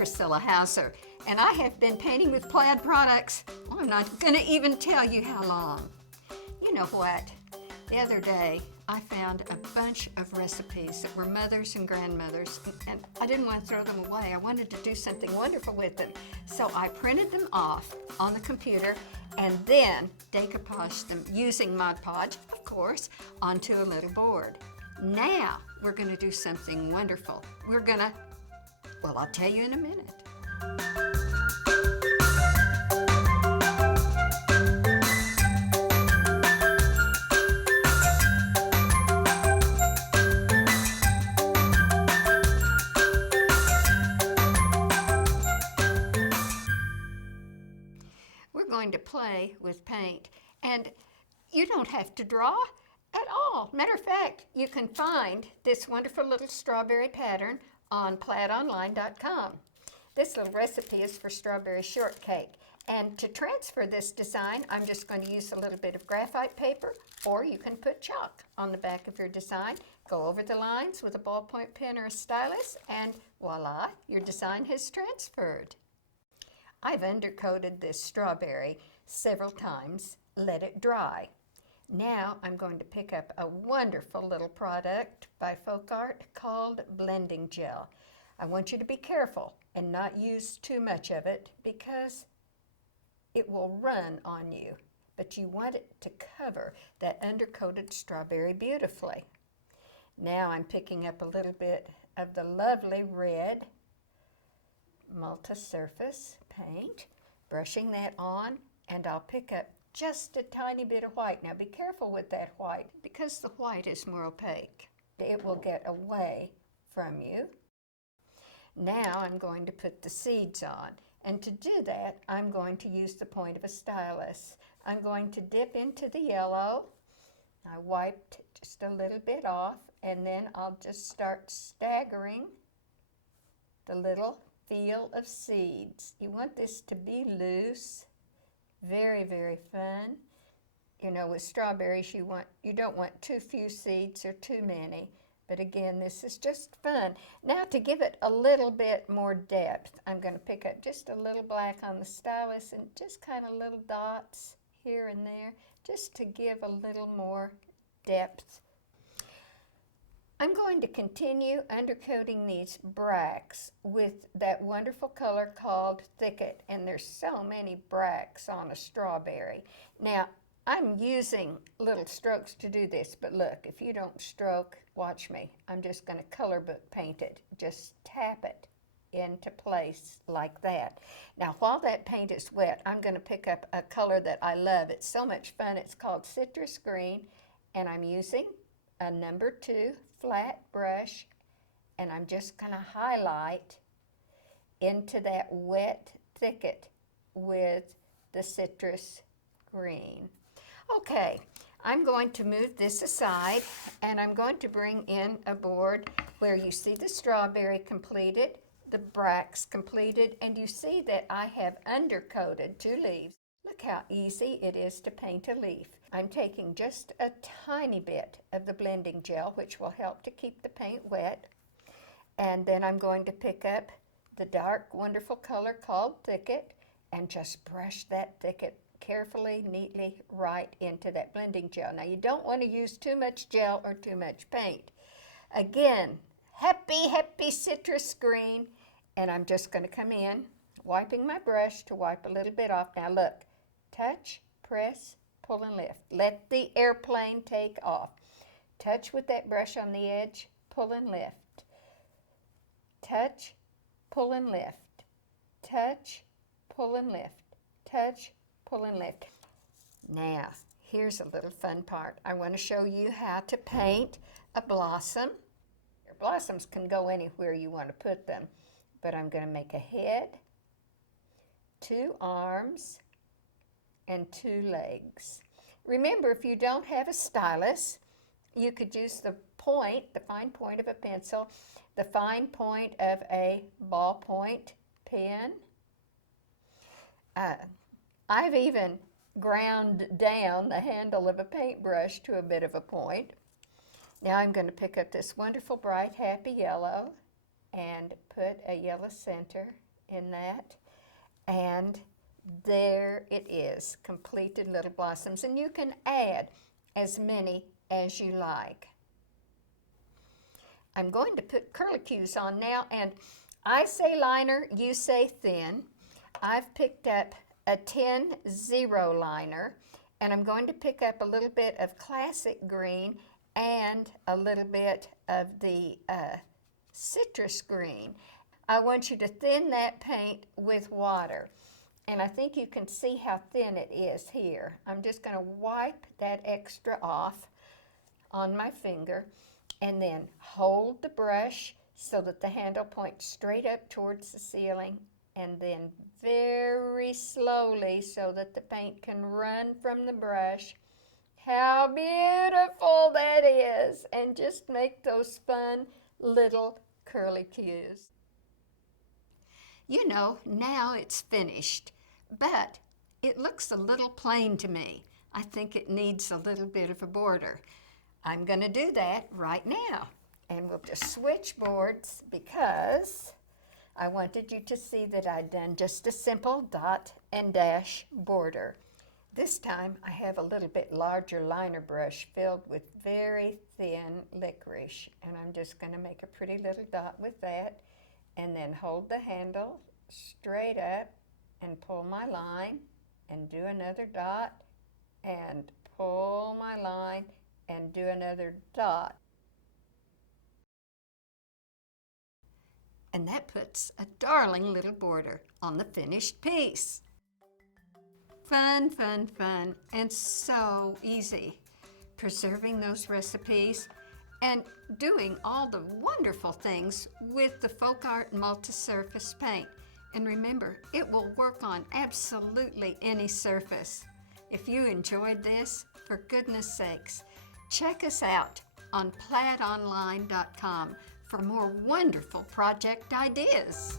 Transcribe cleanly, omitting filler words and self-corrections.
Priscilla Hauser, and I have been painting with plaid products. I'm not going to even tell you how long. You know what? The other day, I found a bunch of recipes that were mothers and grandmothers, and I didn't want to throw them away. I wanted to do something wonderful with them. So I printed them off on the computer and then decoupaged them using Mod Podge, of course, onto a little board. Now we're going to do something wonderful. Well, I'll tell you in a minute. We're going to play with paint, and you don't have to draw at all. Matter of fact, you can find this wonderful little strawberry pattern on plaidonline.com. This little recipe is for strawberry shortcake. And to transfer this design, I'm just going to use a little bit of graphite paper, or you can put chalk on the back of your design. Go over the lines with a ballpoint pen or a stylus, and voila, your design has transferred. I've undercoated this strawberry several times, let it dry. Now I'm going to pick up a wonderful little product by Folk Art called blending gel. I want you to be careful and not use too much of it because it will run on you, but you want it to cover that undercoated strawberry beautifully. Now I'm picking up a little bit of the lovely red multi-surface paint, brushing that on, and I'll pick up just a tiny bit of white. Now be careful with that white because the white is more opaque. It will get away from you. Now I'm going to put the seeds on, and to do that I'm going to use the point of a stylus. I'm going to dip into the yellow. I wiped just a little bit off, and then I'll just start staggering the little field of seeds. You want this to be loose. Very, very fun. You know, with strawberries, you don't want too few seeds or too many. But again, this is just fun. Now to give it a little bit more depth, I'm going to pick up just a little black on the stylus and just kind of little dots here and there, just to give a little more depth. I'm going to continue undercoating these bracts with that wonderful color called Thicket, and there's so many bracts on a strawberry. Now, I'm using little strokes to do this, but look, if you don't stroke, watch me. I'm just going to color book paint it. Just tap it into place like that. Now, while that paint is wet, I'm going to pick up a color that I love. It's so much fun. It's called Citrus Green, and I'm using a number 2 flat brush, and I'm just going to highlight into that wet thicket with the citrus green. Okay, I'm going to move this aside, and I'm going to bring in a board where you see the strawberry completed, the bracts completed, and you see that I have undercoated 2 leaves. Look how easy it is to paint a leaf. I'm taking just a tiny bit of the blending gel, which will help to keep the paint wet. And then I'm going to pick up the dark, wonderful color called Thicket and just brush that thicket carefully, neatly right into that blending gel. Now you don't want to use too much gel or too much paint. Again, happy citrus green. And I'm just going to come in, wiping my brush to wipe a little bit off. Now look, touch, press, pull and lift. Let the airplane take off. Touch with that brush on the edge, pull and lift. Touch, pull and lift. Touch, pull and lift. Touch, pull and lift. Now, here's a little fun part. I want to show you how to paint a blossom. Your blossoms can go anywhere you want to put them, but I'm going to make a head, 2 arms, and 2 legs. Remember, if you don't have a stylus, you could use the point, the fine point of a pencil, the fine point of a ballpoint pen. I've even ground down the handle of a paintbrush to a bit of a point. Now I'm going to pick up this wonderful bright happy yellow and put a yellow center in that. And there it is, completed little blossoms. And you can add as many as you like. I'm going to put curlicues on now, and I say liner, you say thin. I've picked up a 10-0 liner, and I'm going to pick up a little bit of classic green and a little bit of the citrus green. I want you to thin that paint with water, and I think you can see how thin it is here. I'm just going to wipe that extra off on my finger, and then hold the brush so that the handle points straight up towards the ceiling, and then very slowly so that the paint can run from the brush. How beautiful that is! And just make those fun little curlicues. You know, now it's finished, but it looks a little plain to me. I think it needs a little bit of a border. I'm going to do that right now. And we'll just switch boards because I wanted you to see that I'd done just a simple dot and dash border. This time I have a little bit larger liner brush filled with very thin licorice, and I'm just going to make a pretty little dot with that, and then hold the handle straight up and pull my line and do another dot and pull my line and do another dot. And that puts a darling little border on the finished piece. Fun, fun, fun, and so easy. Preserving those recipes and doing all the wonderful things with the Folk Art Multi-Surface paint. And remember, it will work on absolutely any surface. If you enjoyed this, for goodness sakes, check us out on plaidonline.com for more wonderful project ideas.